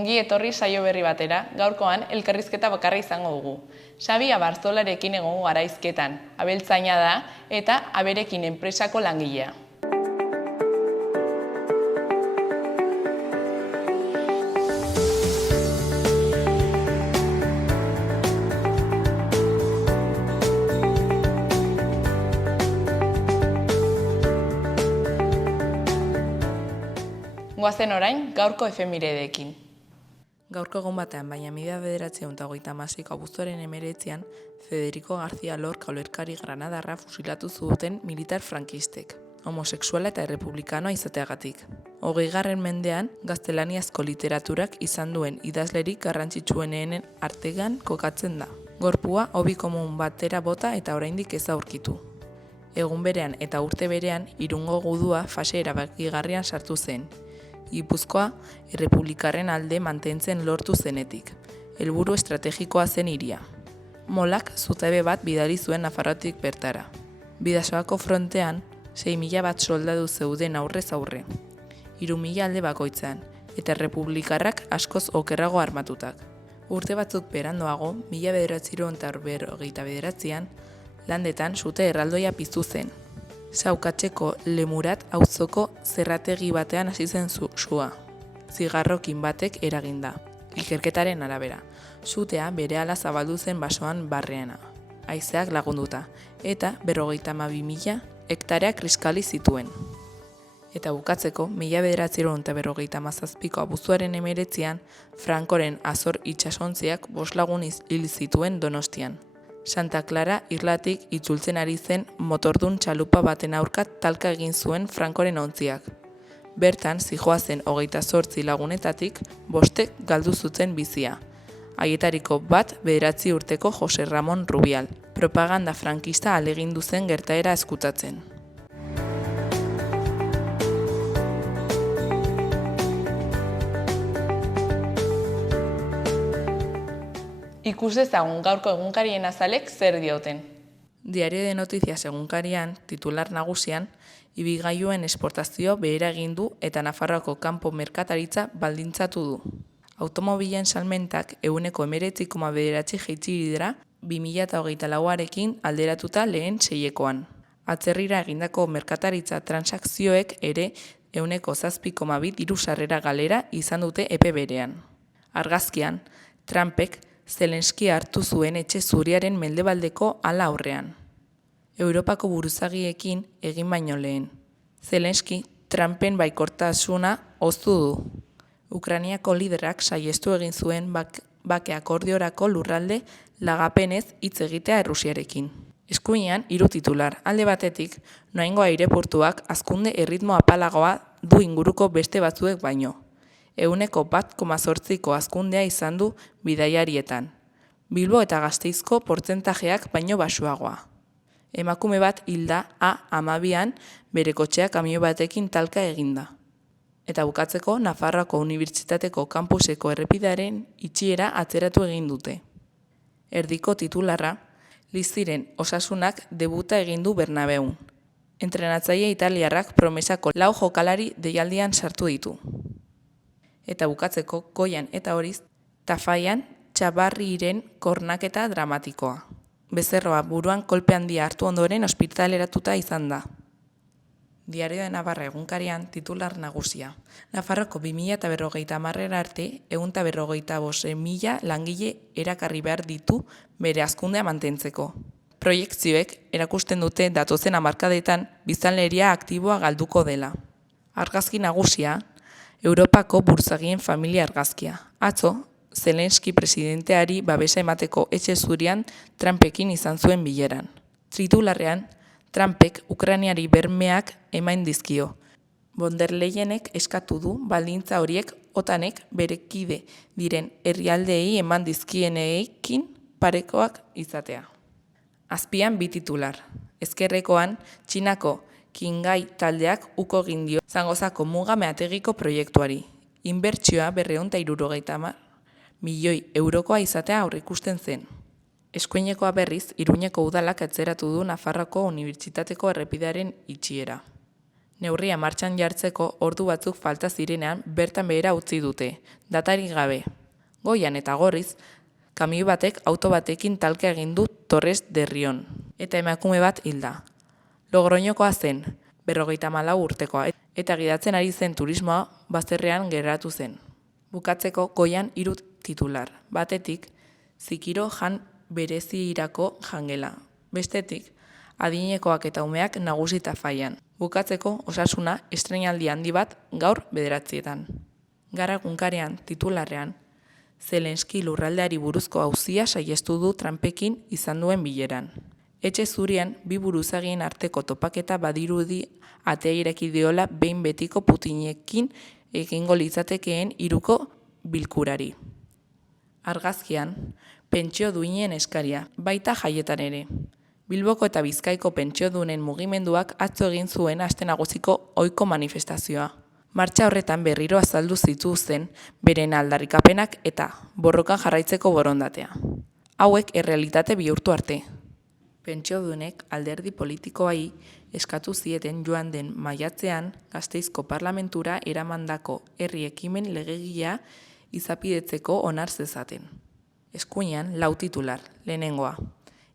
Ongi etorri saio berri batera, gaurkoan elkarrizketa bakarra izango dugu. Xabi Abartzolarekin egongo gara hizketan, abeltzaina da eta aberekin enpresako langilea. Goazen orain, gaurko efemiredeekin. Gaurko egun batean, baina 1936ko abuztuaren 19an, Federico García Lorca olerkari granadarra fusilatu zuten militar frankistek, homosexuala eta errepublikanoa izateagatik. 20. mendean, gaztelaniazko literaturak izan duen idazlerik garrantzitsuenenen artean kokatzen da. Gorpua hobi komun batera bota eta oraindik ez aurkitu. Egun berean eta urte berean, Irungo gudua fase erabakigarrian sartu zen. Gipuzkoa errepublikarren alde mantentzen lortu zenetik. Helburu estrategikoa zen hiria. Molak zutabe bat bidali zuen Nafarroatik bertara. Bidasoako frontean 6.000 bat soldadu zeuden aurrez aurre. 3.000 alde bakoitzean, eta errepublikarrak askoz okerrago armatutak. Urte batzuk beranduago, 1949an, landetan sute erraldoia piztu zen. Saukatzeko Lemurat auzoko zerrategi batean hasi zen sua. Zigarrokin batek eraginda. Ikerketaren arabera, sutea berehala zabaldu zen basoan barreana. Haizeak lagunduta, eta 52.000 hektarea kriskali zituen. Eta bukatzeko, 1957ko abuztuaren 19an, Francoren Azor itsasontziak 5 lagun hil zituen Donostian. Santa Clara irlatik itzultzen ari zen motordun txalupa baten aurka talka egin zuen Francoren ontziak. Bertan, zihoazen 28 lagunetatik 5 galdu zuten bizia. Haietariko bat 9 urteko Jose Ramon Rubial, propaganda frankista ahalegindu zen gertaera ezkutatzen. Ikus dezagun gaurko egunkarien azalek zer dioten. Diario de Noticias egunkarian, titular nagusian, ibilgailuen esportazio behera egin du eta Nafarroako kanpo merkataritza baldintzatu du. Automobilen salmentak 19,9 jaitsi dira 2024arekin alderatuta lehen seiekoan. Atzerrira egindako merkataritza transakzioek ere 7,2 diru sarrera galera izan dute epe berean. Argazkian, Trumpek Zelenski hartu zuen etxe zuriaren mendebaldeko ala aurrean. Europako buruzagiekin egin baino lehen. Zelenski Trumpen baikortasuna hoztu du. Ukrainiako liderak saihestu egin zuen bake akordiorako lurralde lagapenez hitz egitea Errusiarekin. Eskuinean 3 titular. Alde batetik, Noaingo aireportuak hazkunde erritmo apalagoa du inguruko beste batzuek baino. 1,8ko hazkundea izan du bidaiarietan. Bilbo eta Gasteizko portzentajeak baino baxuagoa. Emakume bat hilda A12an bere kotxea kamio batekin talka eginda. Eta bukatzeko Nafarroako Unibertsitateko kampuseko errepidearen itxiera atzeratu egin dute. Erdiko titularra, Liziren osasunak debuta egin du Bernabeun. Entrenatzaile italiarrak promesako 4 jokalari deialdian sartu ditu. Eta bukatzeko Goian eta Oriz, Tafaian Txabarriren kornaketa dramatikoa. Bezerroa buruan kolpe handia hartu ondoren ospitaleratuta izan da. Diario de Navarra egunkarian titular nagusia. Nafarroko 2050 arte 155.000 langile erakarri behar ditu bere hazkundea mantentzeko. Proiekzioek erakusten dute datozen hamarkadetan biztanleria aktiboa galduko dela. Argazki nagusia, Europako buruzagien familia argazkia. Atzo, Zelenski presidenteari babesa emateko etxe zurian Trumpekin izan zuen bileran. Titularrean, Trumpek Ukrainiari bermeak emain dizkio. Von der Leyenek eskatu du baldintza horiek OTANek berekide diren herrialdeei eman dizkieneekin parekoak izatea. Azpian 2 titular. Ezkerrekoan, Txinako Qinghai taldeak uko egin dio Zangozako muga meategiko proiektuari. Inbertsioa 270 milioi eurokoa izatea aurreikusten zen. Eskuinekoa berriz, Iruñeko udalak atzeratu du Nafarroako Unibertsitateko errepidearen itxiera. Neurria martxan jartzeko ordu batzuk falta zirenean bertan behera utzi dute, datarik gabe. Goian eta Gorriz, kamioi batek auto batekin talka egin du Torres de Rion, eta emakume bat hilda. Logroñokoa zen, 54 urtekoa, eta gidatzen ari zen turismoa bazterrean geratu zen. Bukatzeko Goian 3 titular, batetik, Zikiro jan berezirako jangela, bestetik, adinekoak eta umeak nagusita faian. Bukatzeko Osasuna estreinaldi handi bat gaur 9:00. Gara egunkarean titularrean, Zelenski lurraldeari buruzko auzia saihestu du Trumpekin izan duen bileran. Etxe zurian, 2 buruzagien arteko topaketa badirudi atea ireki diola behin betiko Putinekin egingo litzatekeen 3 bilkurari. Argazkian, pentsio duinen eskaria, baita jaietan ere. Bilboko eta Bizkaiko pentsiodunen mugimenduak atzo egin zuen aste nagusiko ohiko manifestazioa. Martxa horretan berriro azaldu zituzten beren aldarrikapenak eta borrokan jarraitzeko borondatea. Hauek errealitate bihurtu arte. Pentsiodunek alderdi politikoai eskatu zieten joan den maiatzean Gasteizko parlamentura eramandako herri ekimen legegilea izapidetzeko onar zezaten. Eskuinean 4 titular, lehenengoa.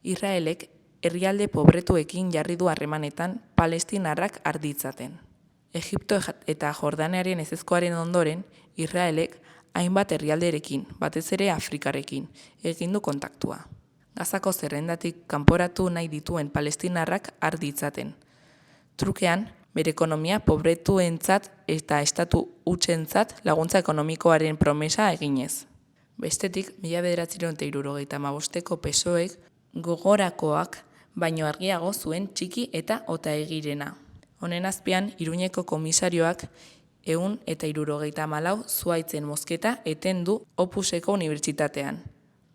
Israelek herrialde pobretuekin jarri du harremanetan palestinarrak arditzaten. Egipto eta Jordanearen ezezkoaren ondoren, Israelek hainbat herrialderekin, batez ere Afrikarekin, egin du kontaktua. Gazako zerrendatik kanporatu nahi dituen palestinarrak arditzaten. Trukean, bere ekonomia pobretuentzat eta estatu hutsentzat laguntza ekonomikoaren promesa eginez. Bestetik, 1975ko PSOEk gogorakoak baino argiago zuen Txiki eta Otaegirena. Honen azpian, Iruñeko komisarioak 174 zuhaitzen mozketa eten du Opuseko unibertsitatean.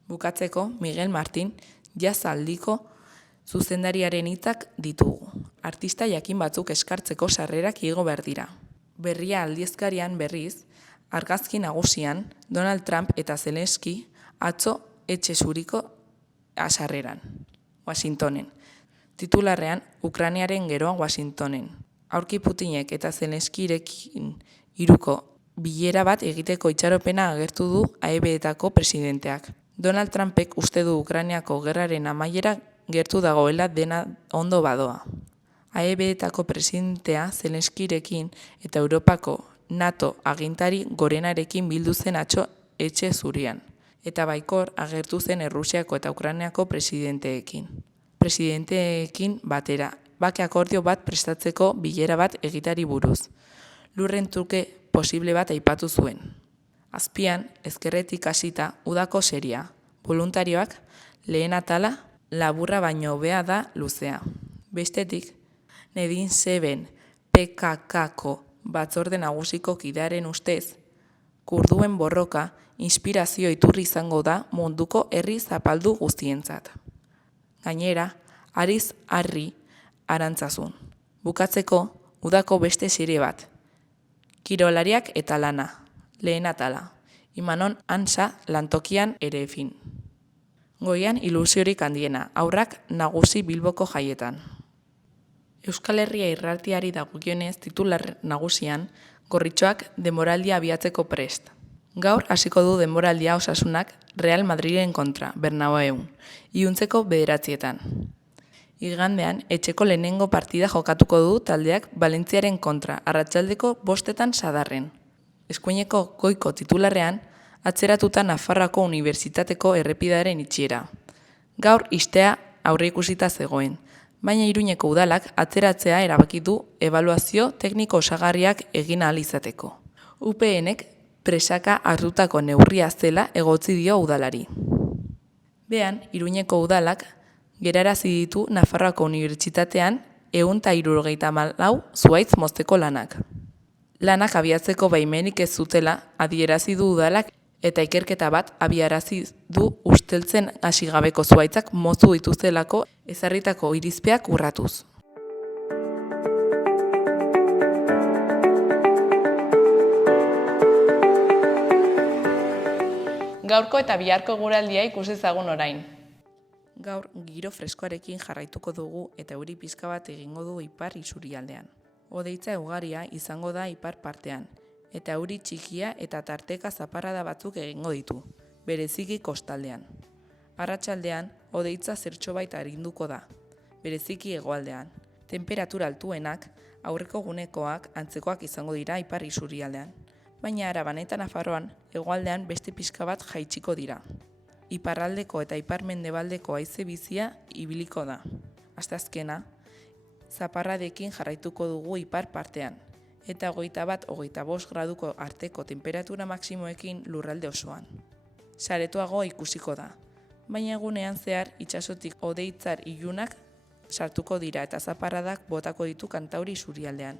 Bukatzeko, Miguel Martín jazaldiko zuzendariaren hitzak ditugu. Artista jakin batzuk eskartzeko sarrerak igo behar dira. Berria aldizkarian berriz, argazki nagusian, Donald Trump eta Zelenski atzo etxe zuriko sarreran, Washingtonen. Titularrean, Ukrainiaren geroan Washingtonen. Aurki Putinek eta Zelenskirekin 3 bilera bat egiteko itxaropena agertu du AEB-etako presidenteak. Donald Trumpek uste du Ukrainiako gerraren amaiera gertu dagoela dena ondo badoa. AEB-etako presidentea Zelenskirekin eta Europako NATO agintari gorenarekin bildu zen atzo etxe zurian, eta baikor agertu zen Errusiako eta Ukrainiako presidenteekin batera, bake akordio bat prestatzeko bilera bat egitari buruz. Lurren truke posible bat aipatu zuen. Azpian, ezkerretik hasita udako seria. Voluntarioak, lehen atala, laburra baino hobea da luzea. Bestetik, Nedin Seben PKK-ko batzorde nagusiko kidearen ustez, kurduen borroka inspirazio iturri izango da munduko herri zapaldu guztientzat. Gainera, Ariz Arri Arantzazun. Bukatzeko, udako beste serie bat. Kirolariak eta lana, lehen atala. Imanon Ansa lantokian ere fin. Goian ilusiorik handiena, haurrak nagusi Bilboko jaietan. Euskal Herria irratiari dagokionez titular nagusian, Gorritxoak denboraldia abiatzeko prest. Gaur hasiko du denboraldia Osasunak Real Madrilen kontra, Bernabeun, iluntzeko 9:00. Igandean, etxeko lehenengo partida jokatuko du taldeak Valentziaren kontra, arratsaldeko 5:00 Sadarren. Eskuineko goiko titularrean, atzeratuta Nafarroako Unibertsitateko errepidaren itxiera. Gaur istea aurreikusita zegoen, baina Iruñeko udalak atzeratzea erabaki du ebaluazio tekniko osagarriak egin ahal izateko. UPNek presaka hartutako neurria zela egotzi dio udalari. Bean, Iruñeko udalak gerarazi ditu Nafarroako Unibertsitatean 174 zuhaitz mozteko lanak. Lanak abiatzeko baimenik ez zutela adierazi du udalak eta ikerketa bat abiarazi du usteltzen hasi gabeko zuhaitzak moztu dituztelako ezarritako irizpeak urratuz. Gaurko eta biharko eguraldia ikusi ezagun orain. Gaur giro freskoarekin jarraituko dugu eta euri pizka bat egingo du ipar isurialdean. Hodeitza ugaria izango da ipar partean, eta euri txikia eta tarteka zaparrada batzuk egingo ditu, bereziki kostaldean. Arratsaldean, hodeitza zertxobait arinduko da, bereziki hegoaldean. Temperatura altuenak, aurreko gunekoak antzekoak izango dira ipar isurialdean, baina Araban eta Nafarroan hegoaldean beste pixka bat jaitsiko dira. Iparraldeko eta ipar-mendebaldeko haize bizia ibiliko da. Asteazkena, zaparradekin jarraituko dugu ipar partean, eta 21–25 graduko arteko temperatura maksimoekin lurralde osoan. Saretoago ikusiko da, baina egunean zehar itsasotik hodeitzar ilunak sartuko dira eta zaparradak botako ditu Kantauri isurialdean.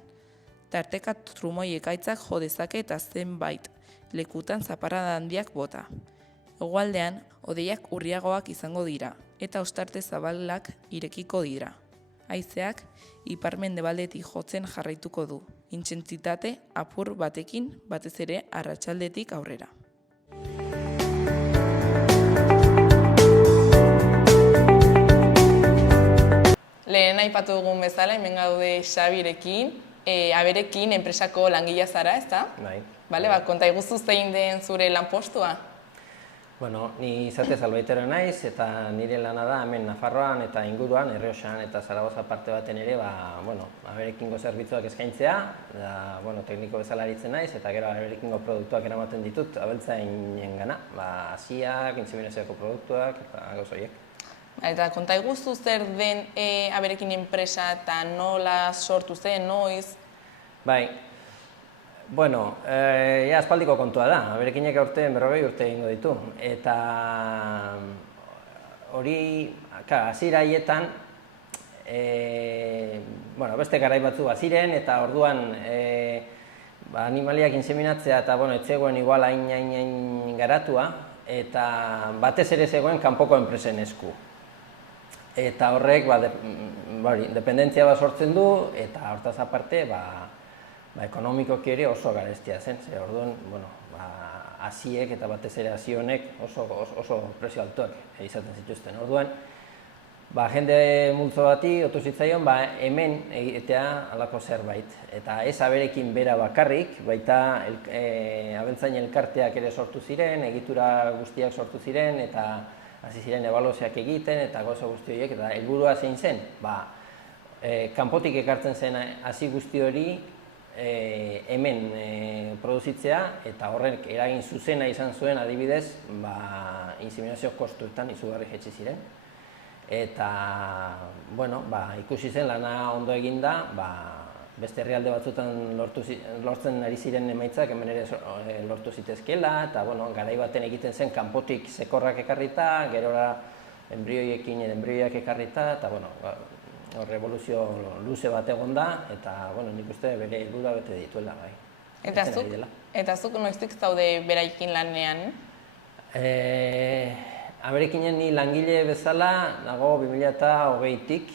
Tarteka trumoi ekaitzak jo dezake eta zenbait lekutan zaparrada handiak bota. Hegoaldean, hodeiak urriagoak izango dira eta ostarte zabalak irekiko dira. Haizeak ipar-mendebaldetik jotzen jarraituko du, intentsitate apur batekin batez ere arratsaldetik aurrera. Lehen aipatu dugun bezala, hemen gaude Xabirekin, aberekin enpresako langilea zara, ezta? Bai. Bale, konta iguzu zein den zure lanpostua? Bueno, ni izatez albaitero naiz eta nire lana da hemen Nafarroan eta inguruan, Errioxan eta Zaragoza parte baten ere, aberekingo zerbitzuak eskaintzea, tekniko bezala aritzen naiz eta gero aberekingo produktuak eramaten ditut abeltzainengana, hasiak, inseminazioko produktuak eta gauza horiek. Eta konta iguzu zer den aberekin enpresa eta nola sortu zen, noiz? Bai. Bueno, aspaldiko kontua da, aberekinek aurten 40 urte egingo ditu, eta hori, hasiera haietan, beste garai batzu baziren, eta orduan animaliak inseminatzea eta ez zegoen igual hain garatua, eta batez ere zegoen kanpoko enpresen esku. Eta horrek, dependentzia bat sortzen du, eta hortaz aparte, ekonomikoki ere oso garestia zen, ze orduan, hasiek eta batez ere hasi honek oso prezio altuak izaten zituzten. Orduan, jende multzo bati otu zitzaion hemen egitea halako zerbait. Eta ez aberekin bera bakarrik, baita abeltzain elkarteak ere sortu ziren, egitura guztiak sortu ziren, eta hasi ziren ebaluazioak egiten, eta gauza guzti horiek, eta helburua zein zen, kanpotik ekartzen zen hasi guzti hori, hemen produzitzea eta horrek eragin zuzena izan zuen adibidez inseminazio kostuetan izugarri jaitsi ziren eta ikusi zen lana ondo eginda beste herrialde batzuetan lortzen ari ziren emaitzak hemen ere lortu zitezkeela eta garai baten egiten zen kanpotik zekorrak ekarrita, gerora enbrioiak ekarrita eta revoluzio luze bat egon da, eta nik uste bere helburua bete dituela. Eta zuk noiztik zaude beraiekin lanean? Aberekinen ni langile bezala nago 2020tik,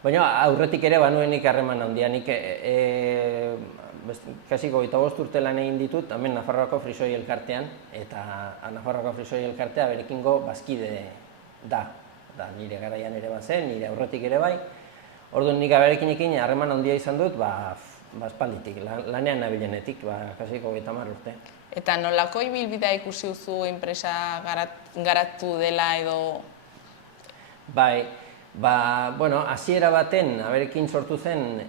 baina aurretik ere banuenik harreman handia. Nik kasi 25 urte lan egin ditut, hemen Nafarroako Frisoi elkartean, eta Nafarroako Frisoi elkartea aberekingo bazkide da. Nire garaian ere bazen, nire aurretik ere bai. Orduan nik aberekinekin harreman handia izan dut, aspalditik, lanean nabilenetik, kasi 30 urte. Eta nolako ibilbidea ikusi duzu enpresa garatu dela edo? Bai, hasiera baten aberekin sortu zen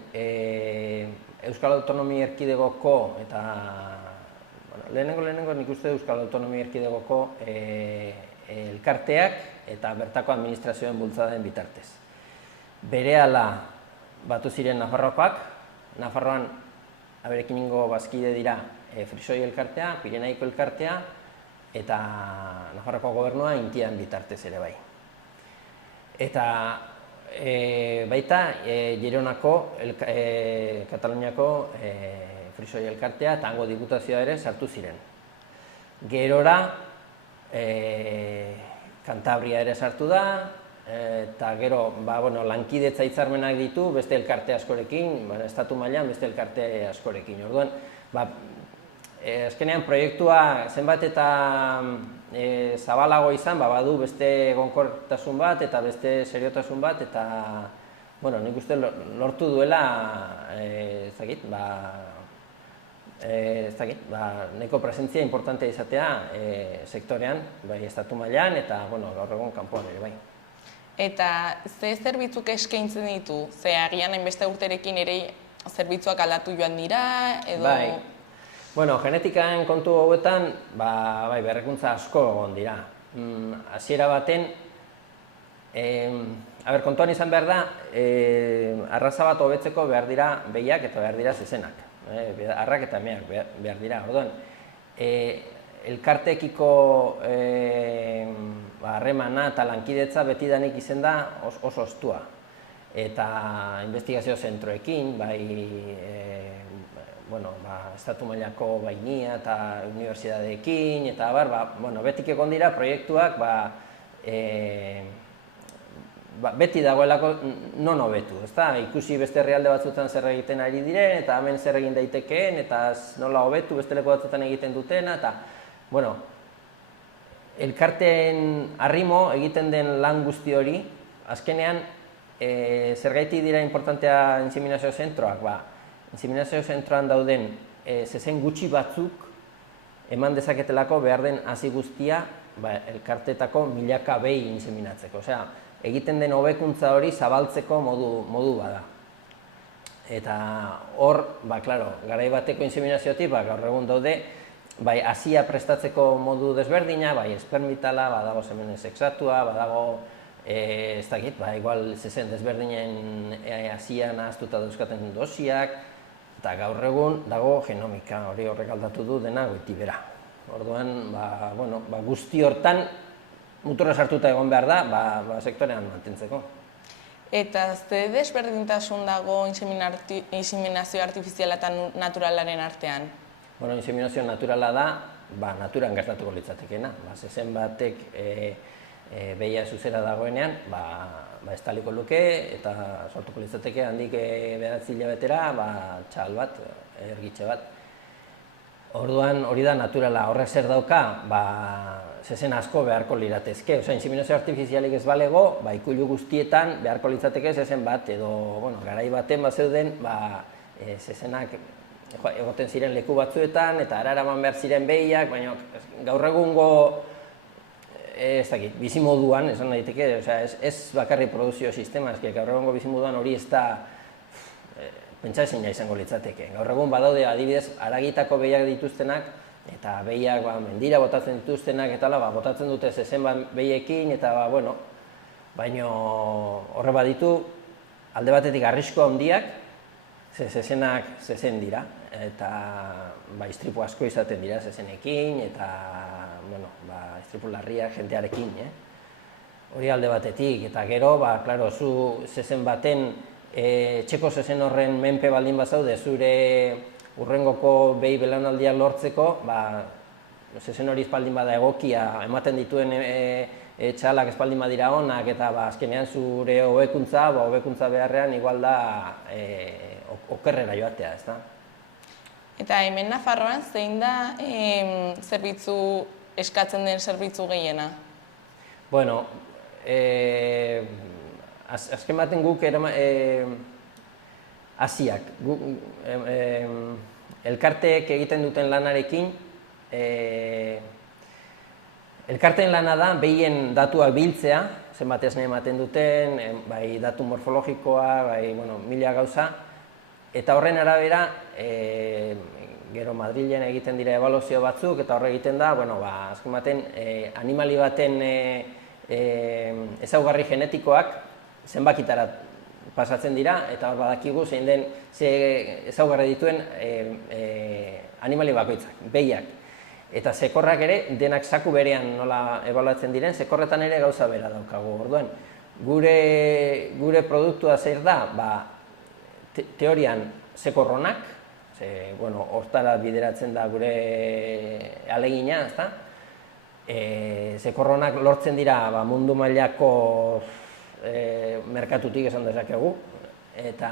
Euskal Autonomia Erkidegoko eta lehenengo nik uste Euskal Autonomia Erkidegoko elkarteak eta bertako administrazioen bultzadaen bitartez. Berehala batu ziren Nafarroakoak, Nafarroan aberekingo bazkide dira Frisoi elkartea, Pirenaiko elkartea eta Nafarroako gobernua Intian bitartez ere bai. Eta baita Gironako, Kataluniako Frisoi elkartea eta hango diputazioa ere sartu ziren. Gerora Kantabria ere sartu da, eta gero lankidetza hitzarmenak ditu beste elkarte askorekin, estatu mailan beste elkarte askorekin. Orduan, azkenean proiektua zenbat eta zabalago izan, badu beste egonkortasun bat eta beste seriotasun bat, eta bueno, nik uste lortu duela, ez dakit, neko presentzia importantea izatea sektorean, bai estatu mailan eta, bueno, gaur egun kanpoan ere, bai. Eta ze zerbitzuk eskaintzen ditu? Ze agian hainbeste urterekin ere zerbitzuak aldatu joan dira, edo... Bai, bueno, genetikaen kontu hauetan, bai, berrikuntza asko egon dira. Hasiera baten, kontuan izan behar da, arraza bat hobetzeko behar dira behiak eta behar dira zezenak. Arrak eta emeak behar dira, orduan. Elkartekiko harremana eta lankidetza betidanik izen da oso ostua. Eta investigazio zentroekin, bai, estatu mailako bainia eta unibertsitateekin, eta betik egon dira proiektuak, beti dagoelako non hobetu, ezta? Ikusi beste herrialde batzuetan zer egiten ari diren, eta hemen zer egin daitekeen, eta nola hobetu beste leku batzuetan egiten dutena, eta, bueno, elkarteen arrimo egiten den lan guzti hori, azkenean, zergaiti dira importantea inseminazio zentroak, inseminazio zentroan dauden zezen gutxi batzuk eman dezaketelako behar den hasi guztia elkartetako milaka behi inseminatzeko. Osea, egiten den hobekuntza hori zabaltzeko modu bada. Eta hor, garai bateko inseminaziotik, gaur egun daude, bai, hasia prestatzeko modu desberdina, bai, espermitala, badago semene sexatua, badago, ez dakit, igual zezen desberdinen hasia nahaztuta dauzkaten dosiak, eta gaur egun dago genomika, hori horrek aldatu du dena goitibera. Orduan, guzti hortan, muturra sartuta egon behar da, sektorean mantentzeko. Eta ze desberdintasun dago inseminazio artifiziala eta naturalaren artean? Bueno, inseminazio naturala da, naturan gertatuko litzatekeena. Zezen batek behia zuzera dagoenean, estaliko luke eta sortuko litzateke handik 9 hilabetera txal bat, ergitxe bat. Orduan hori da naturala, horrek zer dauka, zezen asko beharko liratezke. Osa, inseminazio artifizialik ez balego, ikulu guztietan beharko litzateke zezen bat, edo, garai baten zeuden, zezenak egoten ziren leku batzuetan, eta araraman behar ziren behiak, baina gaur egungo, ez dakit, bizimoduan, esan daiteke, ez bakarri produzio sistema, gaur egungo bizimoduan hori ez da pentsazina izango litzateke. Gaur egun badaude adibidez haragitako behiak dituztenak, eta behiak mendira botatzen dituztenak, eta botatzen dute zezen behiekin, eta baino horre baditu, alde batetik arrisko handiak, zezenak zezen dira, eta istripu asko izaten dira zezenekin, eta istripu larriak jentearekin. Hori alde batetik, eta gero, zu zezen baten txeko zezen horren menpe baldin bazaude, zure urrengoko behi belaunaldiak lortzeko, zezen hori espaldin bada egokia, ematen dituen txalak espaldin badira onak, eta azkenean zure hobekuntza beharrean igual da okerrera joatea, ez da? Eta hemen Nafarroan zein da eskatzen den zerbitzu gehiena? Bueno, azken baten guk hasiak, elkarteek egiten duten lanarekin, elkarteen lana da behien datuak biltzea, zenbat esne ematen duten, bai datu morfologikoa, bai mila gauza, eta horren arabera, gero Madrilen egiten dira ebaluazio batzuk, eta horre egiten da, azken baten, animali baten ezaugarri genetikoak zenbakitara pasatzen dira, eta hor badakigu zein den ezaugarri dituen animali bakoitzak, behiak. Eta zekorrak ere, denak zaku berean nola ebaluatzen diren, zekorretan ere gauza bera daukagu. Orduan, gure produktua zer da, teorian zekorronak, hortara bideratzen da gure alegina, ezta? Zekorronak lortzen dira mundu mailako merkatutik esan dezakegu, eta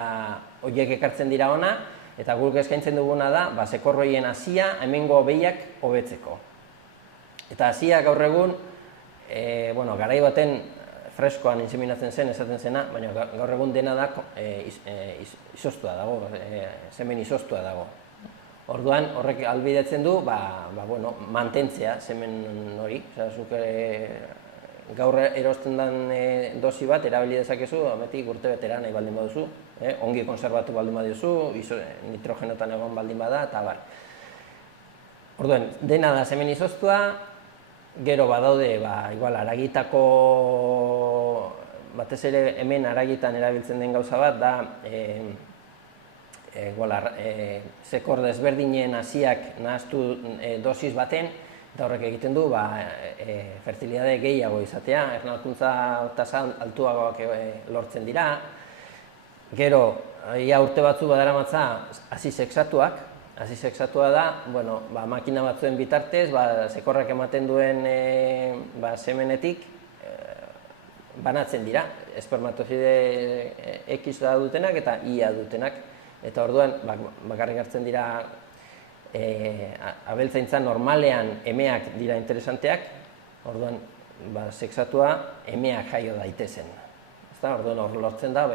horiek ekartzen dira ona, eta guk eskaintzen duguna da, zekorroien hasia hemengo behiak hobetzeko. Eta hasia gaur egun, garai baten freskoan inseminatzen zen, esaten zena, baina gaur egun dena da izoztua dago, semen izoztua dago. Orduan, horrek ahalbidetzen du, mantentzea semen hori. Zuk gaur erosten den dosi bat, erabili dezakezu, ametik urte betera nahi baldin baduzu, ongi konserbatu baldin baduzu, nitrogenotan egon baldin bada, eta bar. Orduan, dena da semen izoztua, gero badaude, igual, haragitako, batez ere hemen haragitan erabiltzen den gauza bat, da, zekor desberdinen hasiak nahaztu dosis baten, eta horrek egiten du fertilidade gehiago izatea, ernalkuntza tasa altuagoak lortzen dira. Gero, ia urte batzu badaramatza hasi sexatuak. Hasi sexatua da, makina batzuen bitartez, zekorrak ematen duen semenetik banatzen dira. Espermatozide X da dutenak eta Y dutenak. Eta orduan, bakarrik hartzen dira abeltzaintza normalean emeak dira interesanteak, orduan, sexatua emeak jaio daitezen. Orduan hor lortzen da,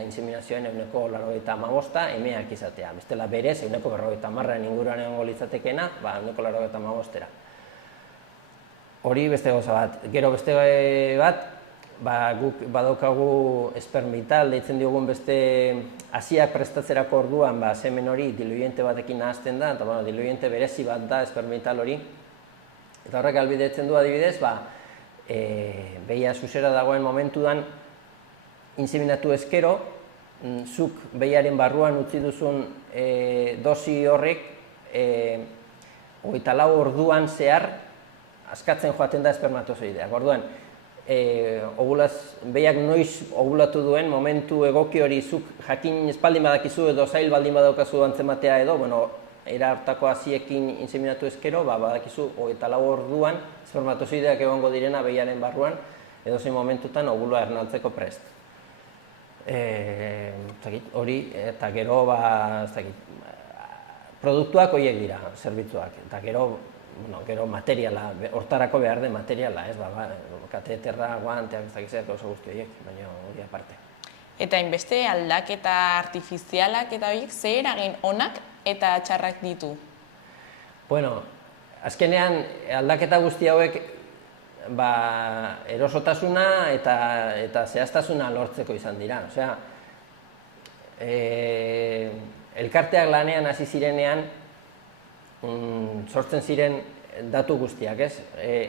inseminazioen 95% emeak izatea. Bestela berez, 50% inguruan egongo litzatekeena, 95%. Hori beste gauza bat. Gero beste bat, guk badaukagu espermital, deitzen diogun beste hasiak prestatzerako orduan, semen hori diluiente batekin nahazten da, eta diluiente berezi bat da espermital hori. Eta horrek ahalbidetzen du adibidez, behia zuzera dagoen momentuan, inseminatu ezkero, zuk behiaren barruan utzi duzun dosi horrek 24 orduan zehar askatzen joaten da espermatozoideak. Orduan, behiak noiz ovulatu duen momentu egoki hori zuk jakin espaldin badakizu edo zail baldin badaukazu antzematea edo, era hartako hasiekin inseminatu ezkero, badakizu 24 orduan espermatozoideak egongo direna behiaren barruan edozein momentutan ovuloa ernaltzeko prest. Hori, eta gero produktuak horiek dira, zerbitzuak, eta gero materiala, hortarako behar den materiala, kateterra, guanteak, ez dakizea, oso guzti horiek, baina hori aparte. Eta hainbeste aldaketa artifizialak eta horiek ze eragin onak eta txarrak ditu? Bueno, azkenean aldaketa guzti hauek erosotasuna eta zehaztasuna lortzeko izan dira. Osea, elkarteak lanean hasi zirenean sortzen ziren datu guztiak, ez?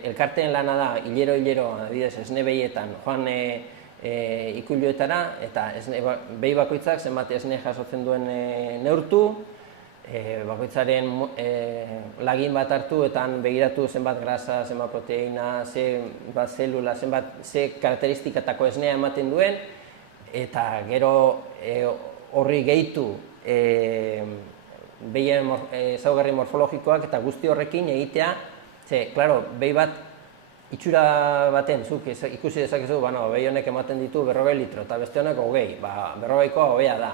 Elkarteen lana da, hilero, adibidez, esne behietan joan ikuiluetara, eta behi bakoitzak zenbat esne jasotzen duen neurtu, bakoitzaren lagin bat hartu eta begiratu zenbat grasa, zenbat proteina, zenbat zelula, ze karakteristikatako esnea ematen duen, eta gero horri gehitu behien ezaugarri morfologikoak eta guzti horrekin egitea, klaro, behi bat itxura baten, zuk ikusi dezakezu, behi honek ematen ditu 40 litro eta beste honek 20, 40koa hobea da.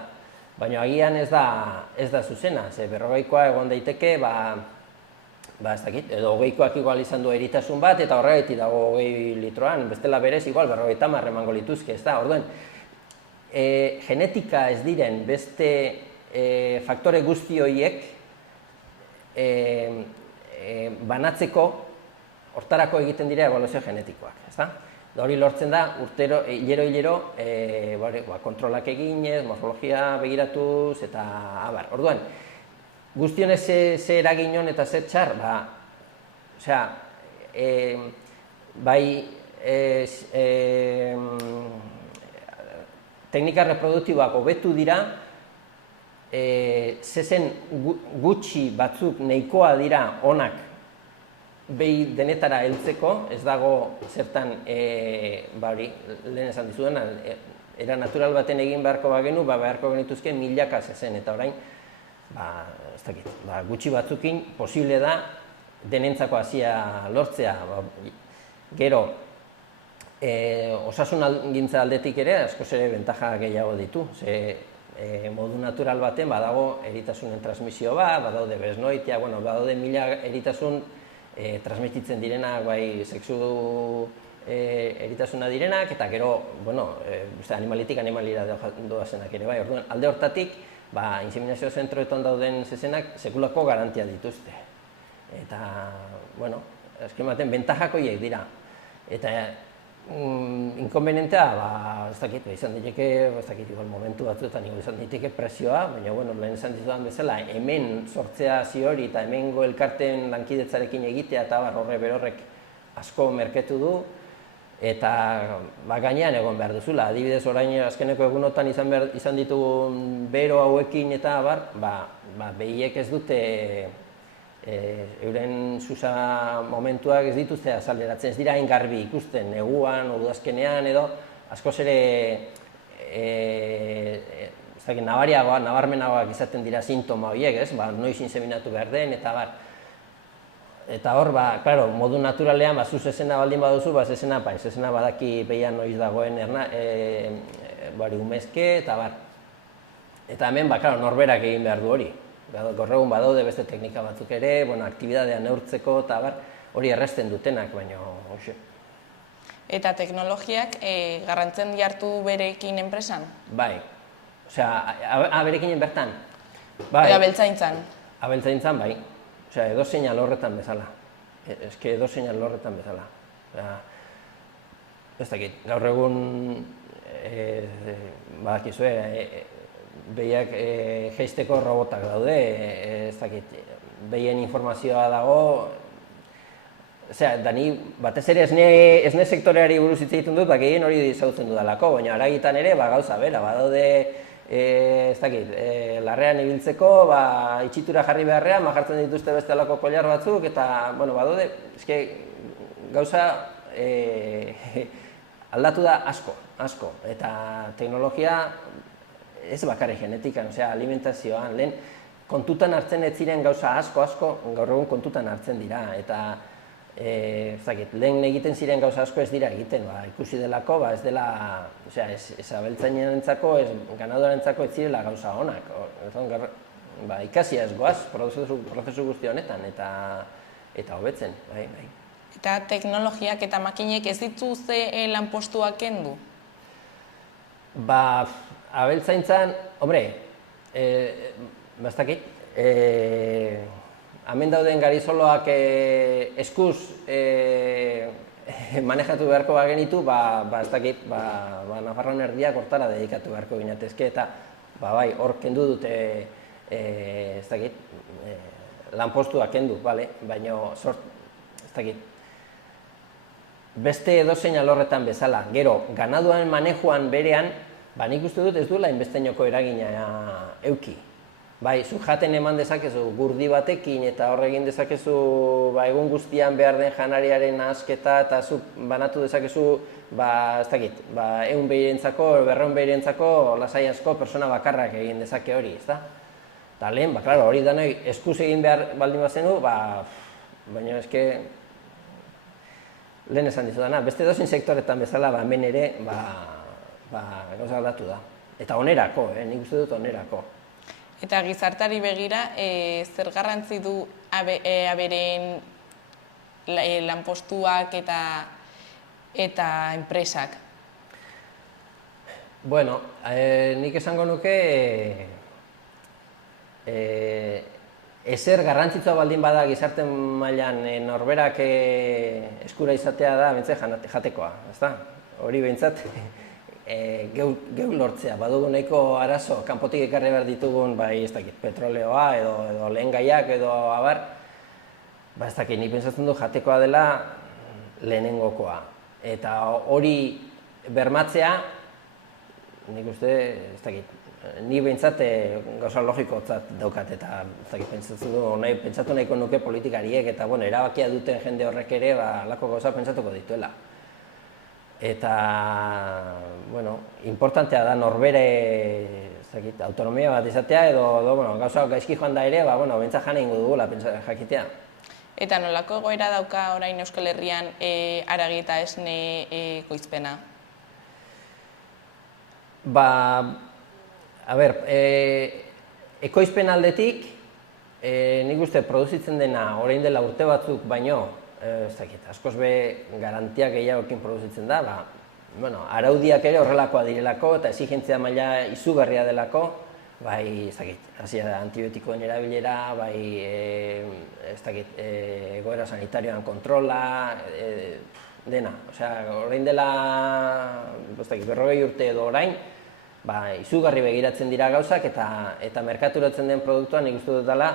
Baina agian ez da zuzena, ze 40koa egon daiteke, ez dakit, edo 20koak igual izan du eritasun bat, eta horregatik dago 20 litroan, bestela berez igual 50 emango lituzke, ez da, orduan. Genetika ez diren beste faktore guzti horiek banatzeko hortarako egiten dira ebaluazio genetikoak, ez da? Hori lortzen da, hilero, kontrolak eginez, morfologia begiratuz, eta abar. Orduan, guztionez ze eraginon eta ze txar, teknika reproduktiboak hobetu dira, zezen gutxi batzuk nahikoa dira onak behi denetara heltzeko, ez dago zertan, lehen esan dizudan, era natural baten egin beharko bagenu, beharko genituzke milaka zezen, eta orain, ez dakit, gutxi batzukin posible da denentzako hasia lortzea. Gero, osasun gintza aldetik ere, askoz ere bentaja gehiago ditu, modu natural baten badago eritasunen transmisio bat, badaude besnoitia, badaude mila eritasun transmititzen direnak, bai sexu eritasuna direnak, eta gero, bueno, animalitik animalira doazenak ere, bai, orduan, alde hortatik, inseminazio zentroetan dauden zezenak sekulako garantia dituzte. Eta, bueno, azken baten, bentajak horiek dira. Eta, inkonvenientea, ez dakit, izan diteke, ez dakit, igual momentu batzuetan izan diteke presioa, baina, bueno, lehen esan ditudan bezala, hemen sortzea hori eta hemengo elkarteen lankidetzarekin egitea eta horre berorrek asko merketu du, eta gainean egon behar duzula. Adibidez, orain azkeneko egunotan izan ditugun bero hauekin eta behiek ez dute euren susa momentuak ez dituzte azaleratzen, ez dira hain garbi ikusten, neguan, udazkenean edo, askoz ere nabarmenagoak izaten dira sintoma horiek, noiz inseminatu behar den, eta bar. Eta hor, claro, modu naturalean, zu zezena baldin baduzu, zezena badaki behian noiz dagoen umezke, eta bar. Eta hemen, claro, norberak egin behar du hori. Gaur egun badaude beste teknika batzuk ere, aktibitatea neurtzeko, eta bar, hori errazten dutenak, baina hoxe. Eta teknologiak garrantzen jartu berekin enpresan? Bai, osea, berekin bertan? Bai. Abeltzaintzan? Abeltzaintzan, bai. Osea, edozein alorretan bezala. Eske edozein alorretan bezala. Ez dakit, gaur egun, badakizue, behiak jeisteko robotak daude, ez dakit, behien informazioa dago, dani batez ere esne sektoreari buruz hitz egiten dut, gehien hori zautzen dudalako, baina haragitan ere gauza bera, badaude, ez dakit, larrean ibiltzeko, itxitura jarri beharrean, jartzen dituzte beste alako koilar batzuk, eta, bueno, badaude, eske gauza aldatu da asko, eta teknologia ez bakarrik genetikan, alimentazioan, lehen kontutan hartzen ez ziren gauza asko, gaur egun kontutan hartzen dira, eta lehen egiten ziren gauza asko ez dira egiten, ikusi delako, ez dela, ez abeltzainentzako, ez ganadorentzako ez zirela gauza honak, ikasia ez goaz, prozesu guzti honetan, eta hobetzen, bai. Eta teknologiak eta makinek ez dituzte lanpostuak kendu? Abeltzaintzan, hombre, bastakit, hemen dauden garizoloak eskuz manejatu beharko bagenitu, bastakit, Nafarroan erdiak hortara dedikatu beharko ginatezke, eta hor kendu dute, ez dakit, lanpostuak kendu, baina ez dakit, beste edozein alorretan bezala, gero, ganaduan manejuan berean, nik uste dut ez duela inbesteinoko eragina euki. Zu jaten eman dezakezu gurdi batekin eta hor egin dezakezu egun guztian behar den janariaren asketa eta zu banatu dezakezu, ez dakit, 100 behirentzako, 200 behirentzako lasai asko persona bakarrak egin dezake hori, ezta? Eta lehen, hori da nahi, eskuz egin behar baldin bazenu, baina eske lehen esan dizudana, beste dozin sektoretan bezala, hemen ere, gauza aldatu da. Eta onerako, nik uste dut onerako. Eta gizartari begira, zer garrantzi du aberen lanpostuak eta enpresak? Bueno, nik esango nuke ezer garrantzitsua baldin bada gizarte mailan norberak eskura izatea da behintzat jatekoa, ezta? Hori behintzat geu lortzea, badugu nahiko arazo, kanpotik ekarri behar ditugun, ez dakit, petroleoa edo lehen gaiak edo abar, ez dakit, nik pentsatzen du jatekoa dela lehenengokoa. Eta hori bermatzea, nik uste, ez dakit, ni behintzat gauza logikotzat daukat, eta ez dakit, pentsatu nahiko nuke politikariek, eta erabakia duten jende horrek ere, lako gauza pentsatuko dituela. Eta, importantea da norbere autonomia bat izatea, edo gauza gaizki joan da ere, bentsat jane ingo dugula jakitea. Eta nolako egoera dauka orain Euskal Herrian haragi eta esne ekoizpena? Ekoizpen aldetik, nik uste produzitzen dena orain dela urte batzuk baino ez dakit, askoz be garantia gehiagokin produzitzen da, araudiak ere horrelakoa direlako eta exigentzia maila izugarria delako, bai, ez dakit, hasia da antibiotikoen erabilera, bai, ez dakit, egoera sanitarioan kontrola, dena. Osea, orain dela, ez dakit, 40 urte edo orain, izugarri begiratzen dira gauzak eta merkaturatzen den produktuan nik uste dut dela,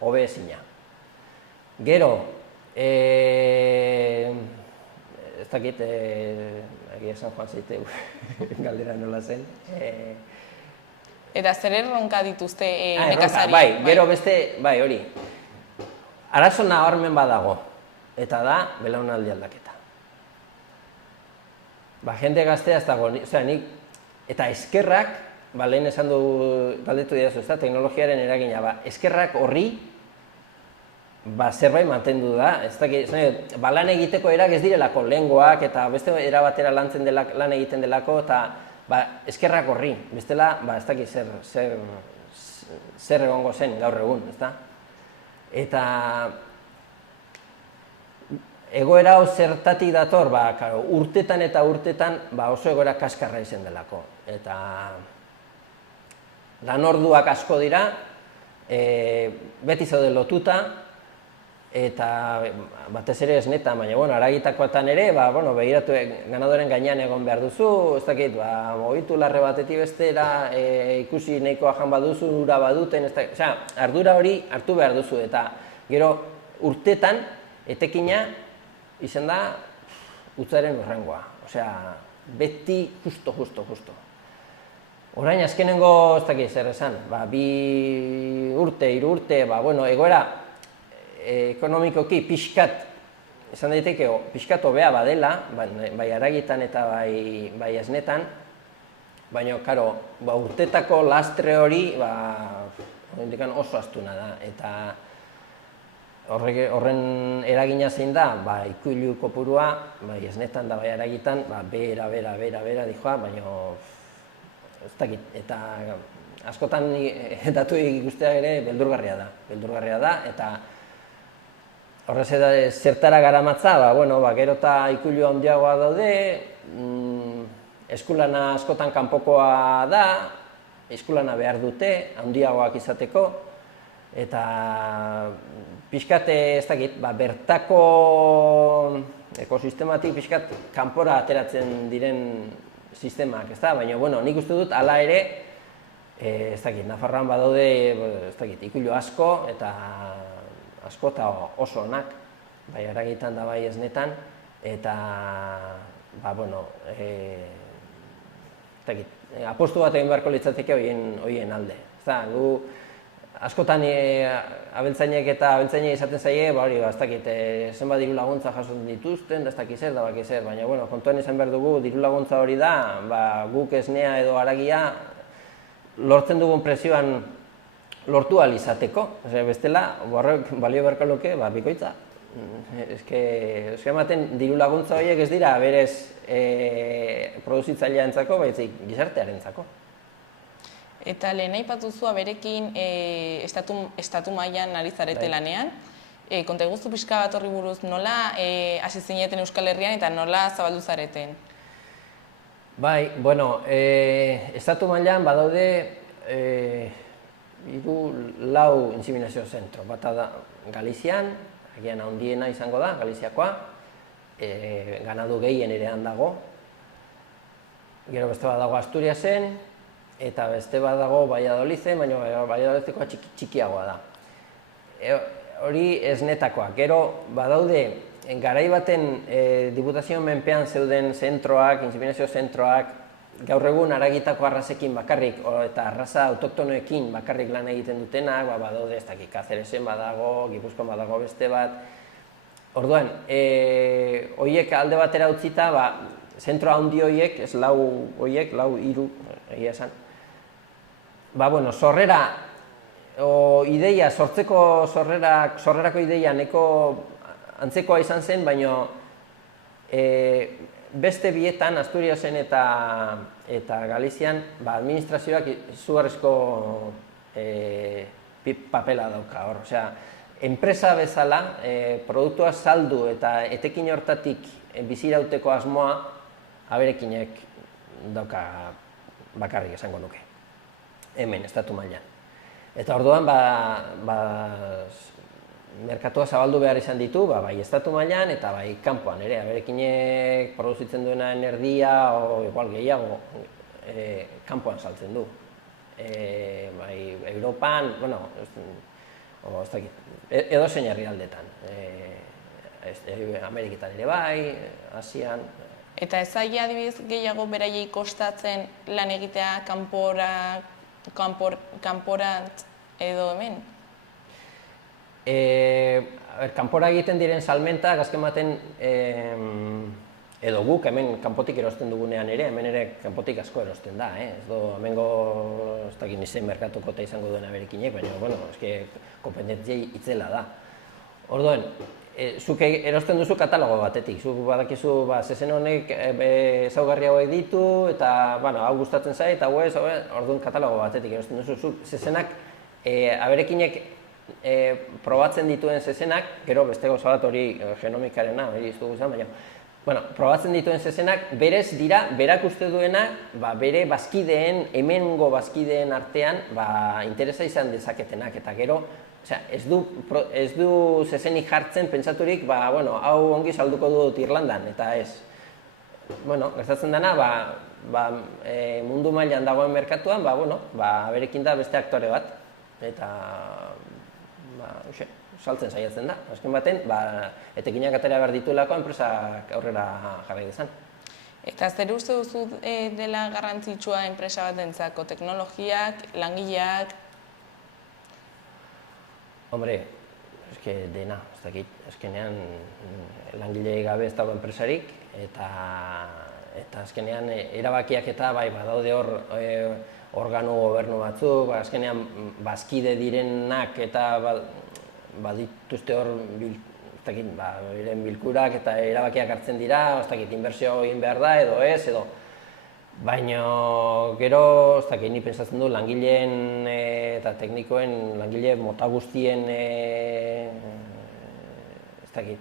hobe ezina. Gero, ez dakit, egia esan joan zeite galdera nola zen. Eta zer erronka dituzte nekazariak? Bai, gero beste, bai, hori. Arazo nabarmen badago, eta da belaunaldi aldaketa. Jende gaztea ez dago, nik, eta eskerrak, lehen esan du galdetu didazu, teknologiaren eragina, eskerrak horri, zerbait mantendu da, lan egiteko erak ez direlako lehengoak eta beste era batera lan egiten delako eta eskerrak horri, bestela, ez dakit zer egongo zen gaur egun, ezta? Eta egoera hau zertatik dator, urtetan eta urtetan oso egoera kaskarra izen delako. Eta lan orduak asko dira, beti zaude lotuta, eta batez ere esnetan, baina haragitakoetan ere, begiratu ganadoren gainean egon behar duzu, ez dakit, mugitu larre batetik bestera, ikusi nahikoa jan baduzu, ura baduten, ardura hori hartu behar duzu, eta gero urtetan, etekina, izen da, utzaren urrengoa, osea, beti justo. Orain, azkenengo, ez dakit, zer esan, 2 urte, 3 urte, egoera, ekonomikoki pixkat, esan daiteke, pixkat hobea badela, bai haragitan eta bai esnetan, baina, karo, urtetako lastre hori, oso astuna da, eta horren eragina zein da, ikuilu kopurua, bai esnetan da bai haragitan, bera dijoa, baina, ez dakit, eta askotan datu ikustea ere beldurgarria da, eta horrez zertara garamatza, gero eta ikuilu handiagoa daude, eskulana askotan kanpokoa da, eskulana behar dute, handiagoak izateko, eta pixkat, ez dakit, bertako ekosistematik pixkat kanpora ateratzen diren sistemak, ez da? Baina, nik uste dut, hala ere, ez dakit, Nafarroan badaude, ez dakit, ikuilu asko, eta oso onak, bai haragitan da bai esnetan, eta, apostu bat egin beharko litzateke horien alde. Gu, askotan abeltzainek eta abeltzainei izaten zaie, ez dakit, zenbat diru laguntza jasotzen dituzten, ez dakit zer, baina, kontuan izan behar dugu, diru laguntza hori da, guk esnea edo haragia, lortzen dugun presioan lortu ahal izateko, bestela, horrek balio beharko luke, bikoitza. Ematen diru laguntza horiek ez dira berez produzitzailearentzako, baizik gizartearentzako. Eta lehen aipatu zu berekin estatu mailan ari zarete lanean, konta iguzu pixka bat horri buruz, nola hasi zineten Euskal Herrian eta nola zabaldu zareten? Bai, estatu mailan badaude 3-4 inseminazio zentro, bata da Galizian, agian handiena izango da, Galiziakoa, ganadu gehien erean dago, gero beste bat dago Asturiasen, eta beste bat dago Valladolizen, baina Valladolizekoa txikiagoa da. Hori esnetakoa, gero badaude, garai baten diputazioen menpean zeuden zentroak, inseminazio zentroak, gaur egun haragitako arrazekin bakarrik, eta arraza autoktonoekin bakarrik lan egiten dutenak, badaude, ez dakik, Kazeresen badago, Gipuzkoan badago beste bat. Orduan, horiek alde batera utzita, zentro handi horiek, ez lau horiek, lau hiru, egia esan. Sorrera, ideia, sorrerako ideia neko antzekoa izan zen, baina beste bietan, Asturiasen eta Galizian, administrazioak izugarrizko papela dauka hor. enpresa bezala, produktua saldu eta etekin hortatik bizirauteko asmoa aberekinek dauka bakarrik esango nuke. Hemen, estatu mailan. Eta orduan, merkatua zabaldu behar izan ditu, bai estatu mailan eta bai kanpoan ere. Aberekinek produzitzen duena energia, o igual gehiago, kanpoan saltzen du. Bai, Europan, bueno, ez dakit, edozein herrialdetan. Ameriketan ere bai, Asian. Eta ez zaila adibidez gehiago beraiei kostatzen lan egitea kanporantz edo hemen? Kanpora egiten diren salmentak azken baten edo guk hemen kanpotik erosten dugunean ere, hemen ere kanpotik asko erosten da, ez do, hemengo ez dakit nizen merkatukota izango duen aberekinek, baina, bueno, eske konpetentziei itzela da. Orduan, zuk erosten duzu katalogo batetik, zuk badakizu zezen honek ezaugarri hauek ditu, eta hau gustatzen zait, hau ez, orduan katalogo batetik erosten duzu. Zuk zezenak, aberekinek probatzen dituen zezenak, gero beste gauza bat hori genomikarena, hori ez dugu izan, baina probatzen dituen zezenak, berez dira, berak uste duena, bere bazkideen, hemengo bazkideen artean, interesa izan dezaketenak, eta gero, ez du zezenik jartzen pentsaturik, hau ongi salduko dut Irlandan, eta ez. Gertatzen dena, mundu mailan dagoen merkatuan, berekin da beste aktore bat, eta saltzen saiatzen da. Azken baten, etekinak atera behar dituelako enpresak aurrera jarrai dezan. Eta zer uste duzu dela garrantzitsua enpresa batentzako, teknologiak, langileak? Hombre, eske dena, ez dakit, eskenean langilei gabe ez dago enpresarik, eta azkenean erabakiak eta badaude hor organo gobernu batzuk, azkenean bazkide direnak eta badituzte hor beren bilkurak eta erabakiak hartzen dira, ez dakit, inbertsio egin behar da edo ez, edo. Baina gero, ez dakit, ni pentsatzen du langileen eta teknikoen, langile mota guztien, ez dakit,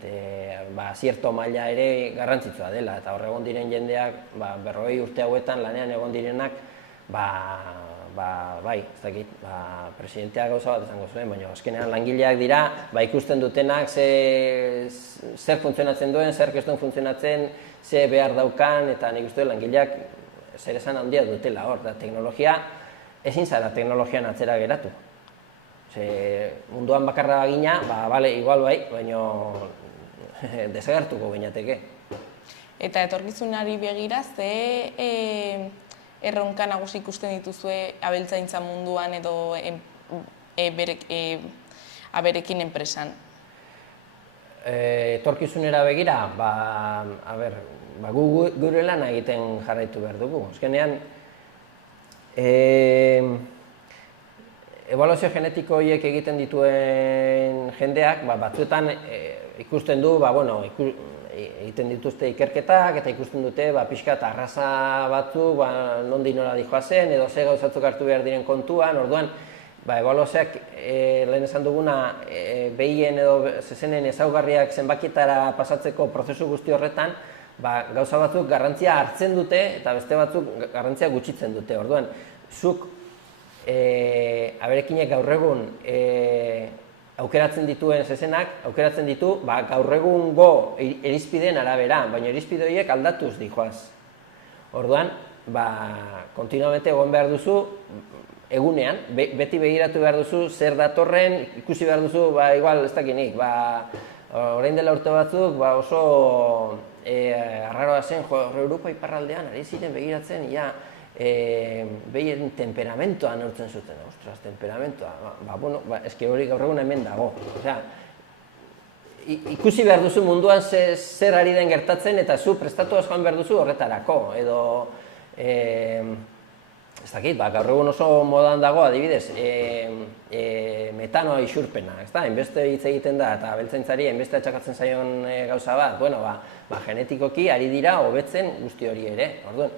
zierto maila ere garrantzitsua dela, eta hor egon diren jendeak, 40 urte hauetan lanean egon direnak, bai, ez dakit, presidenteak gauza bat esango zuen, baina azkenean langileak dira, ikusten dutenak zer funtzionatzen duen, zer ez duen funtzionatzen, ze behar daukan, eta nik uste langileak zer esan handia dutela hor, da teknologia, ezin zara teknologian atzera geratu. Munduan bakarra bagina, igual bai, baina desagertuko gineateke. Eta etorkizunari begira, ze erronka nagusi ikusten dituzue abeltzaintza munduan edo aberekin enpresan? Etorkizunera begira, gure lana egiten jarraitu behar dugu. Azkenean, ebaluazio genetiko horiek egiten dituen jendeak, batzuetan ikusten du, egiten dituzte ikerketak eta ikusten dute pixka eta arraza batzuk nondik nora dijoazen edo ze gauzatzuk hartu behar diren kontuan, orduan ebaluazioak lehen esan duguna behien edo zezenen ezaugarriak zenbakietara pasatzeko prozesu guzti horretan, gauza batzuk garrantzia hartzen dute eta beste batzuk garrantzia gutxitzen dute. Orduan, zuk aberekinek gaur egun aukeratzen dituen zezenak, aukeratzen ditu gaur egungo irizpideen arabera, baina irizpide horiek aldatuz dijoaz. Orduan, kontinuamente egon behar duzu egunean, beti begiratu behar duzu zer datorren, ikusi behar duzu, igual ez dakinik, orain dela urte batzuk oso arraroa zen, Europa iparraldean, ari ziren begiratzen, behien temperamentoa neurtzen zuten, ostras, temperamentoa, eski hori gaur egun hemen dago. Ikusi behar duzu munduan zer ari den gertatzen eta zu prestatu joan behar duzu horretarako, edo ez dakit, gaur egun oso modan dago adibidez, metanoa isurpena, hainbeste hitz egiten da eta abeltzaintzari hainbeste atxakatzen zaion gauza bat, genetikoki ari dira hobetzen guzti hori ere, orduan.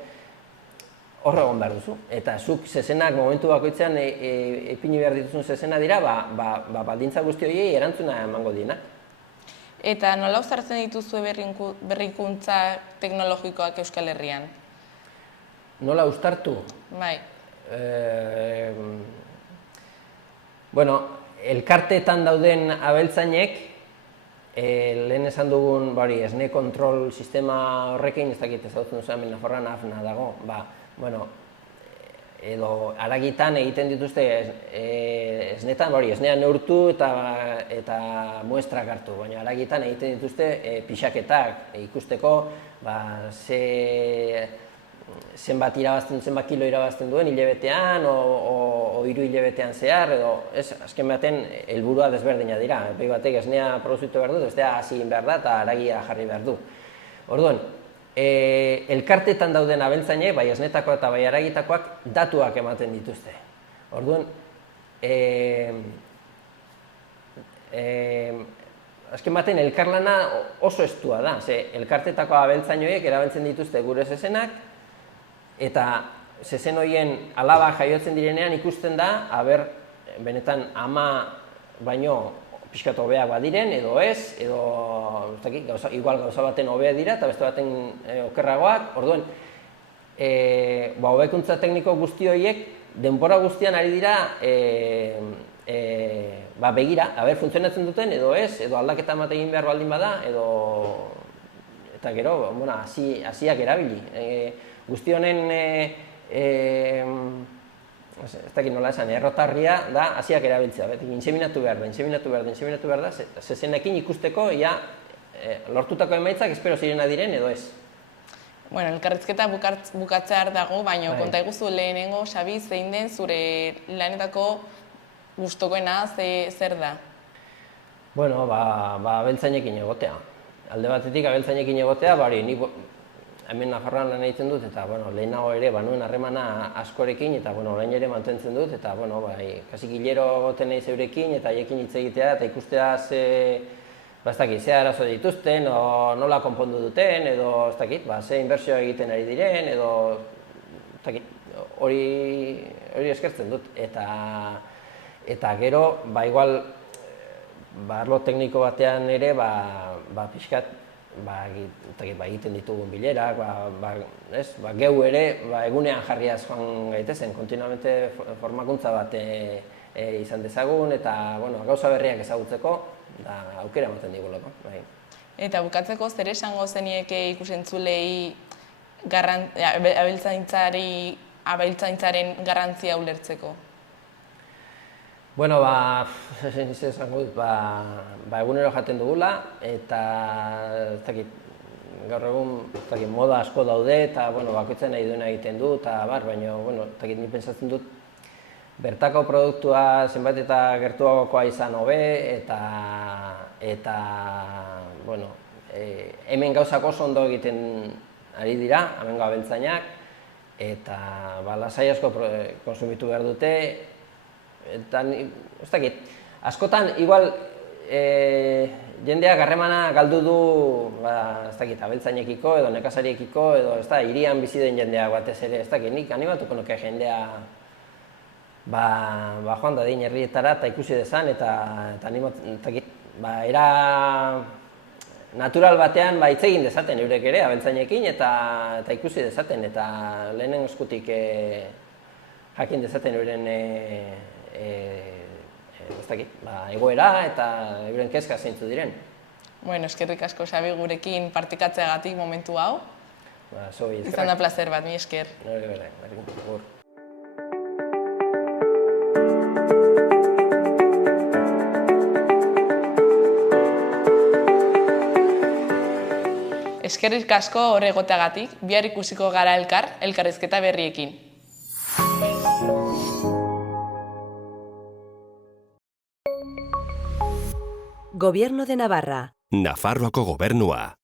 hor egon behar duzu. Eta zuk zezenak momentu bakoitzean ipini behar dituzun zezena dira, baldintza guzti horiei erantzuna emango dienak. Eta nola uztartzen dituzue berrikuntza teknologikoak Euskal Herrian? Nola uztartu? Bai. Bueno, elkarteetan dauden abeltzainek, lehen esan dugun, esne kontrol sistema horrekin, ez dakit ezagutzen duzuen Nafarroan AFNA dago, edo haragitan egiten dituzte esnetan, esnea neurtu eta muestrak hartu, baina haragitan egiten dituzte pixaketak ikusteko zenbat kilo irabazten duen hilabetean, o 3 hilabetean zehar, edo azken baten helburua desberdina dira. Behi batek esnea produzitu behar du, bestea hasi egin behar da eta haragia jarri behar du. Orduan, elkarteetan dauden abeltzainek, bai esnetakoak eta bai haragitakoak, datuak ematen dituzte. Orduan, azken baten elkarlana oso estua da, elkarteetako abeltzainoek erabiltzen dituzte gure zezenak, eta zezen horien alaba jaiotzen direnean ikusten da, benetan ama baino pixkat hobeak badiren, edo ez, edo igual gauza baten hobeak dira eta beste baten okerragoak. Orduan, hobekuntza tekniko guzti horiek denbora guztian ari dira begira, funtzionatzen duten, edo ez, edo aldaketa bat egin behar baldin bada, eta gero, hasiak erabili. Guzti honen, ez dakit nola esan, errotarria da hasiak erabiltzea, inseminatu behar da, zezenekin ikusteko lortutako emaitzak espero zirena diren edo ez. Bueno, elkarrizketa bukatzear dago, baina konta iguzu lehenengo, Xabi, zein den zure lanetako gustokoena zer da? Bueno, abeltzainekin egotea. Alde batetik abeltzainekin egotea, ni hemen Nafarroan lan egiten dut, eta lehenago ere nuen harremana askorekin, eta orain ere mantentzen dut, eta kasik hilero egoten nahi zeurekin, eta haiekin hitz egitea, eta ikustea ze arazo dituzten, nola konpondu duten, edo ze inbertsioa egiten ari diren, edo hori eskertzen dut. Eta gero, igual, arlo tekniko batean ere, pixkat, egiten ditugun bilerak, geu ere egunean jarriaz joan gaitezen, kontinuamente formakuntza bat izan dezagun, eta gauza berriak ezagutzeko, aukera ematen digulako. Eta bukatzeko, zer esango zenieke ikusentzulei abeltzaintzaren garrantzia ulertzeko? Bueno, esango dut, egunero jaten dugula, eta gaur egun moda asko daude, eta bakoitzen nahi duena egiten du, baina ni pentsatzen dut bertako produktua zenbait eta gertuagokoa izan hobe, eta hemen gauzak oso ondo egiten ari dira, hemengo abeltzainak, eta lasai asko konsumitu behar dute, eta ez dakit, askotan igual jendeak harremana galdu du abeltzainekiko edo nekazariekiko edo hirian bizi den jendeak batez ere, ez dakit, nik animatuko nuke jendea joan dadin herrietara eta ikusi dezan, eta era natural batean hitz egin dezaten eurek ere abeltzainekin eta ikusi dezaten, eta lehenen eskutik jakin dezaten euren egoera eta euren kezka zeintzu diren. Bueno, eskerrik asko Xabi gurekin partikatzeagatik momentu hau. Izan da placer bat, mi esker. Eskerrik asko hor egoteagatik, bihar ikusiko gara elkarrizketa berriekin. Gobierno de Navarra. Nafarroako gobernua.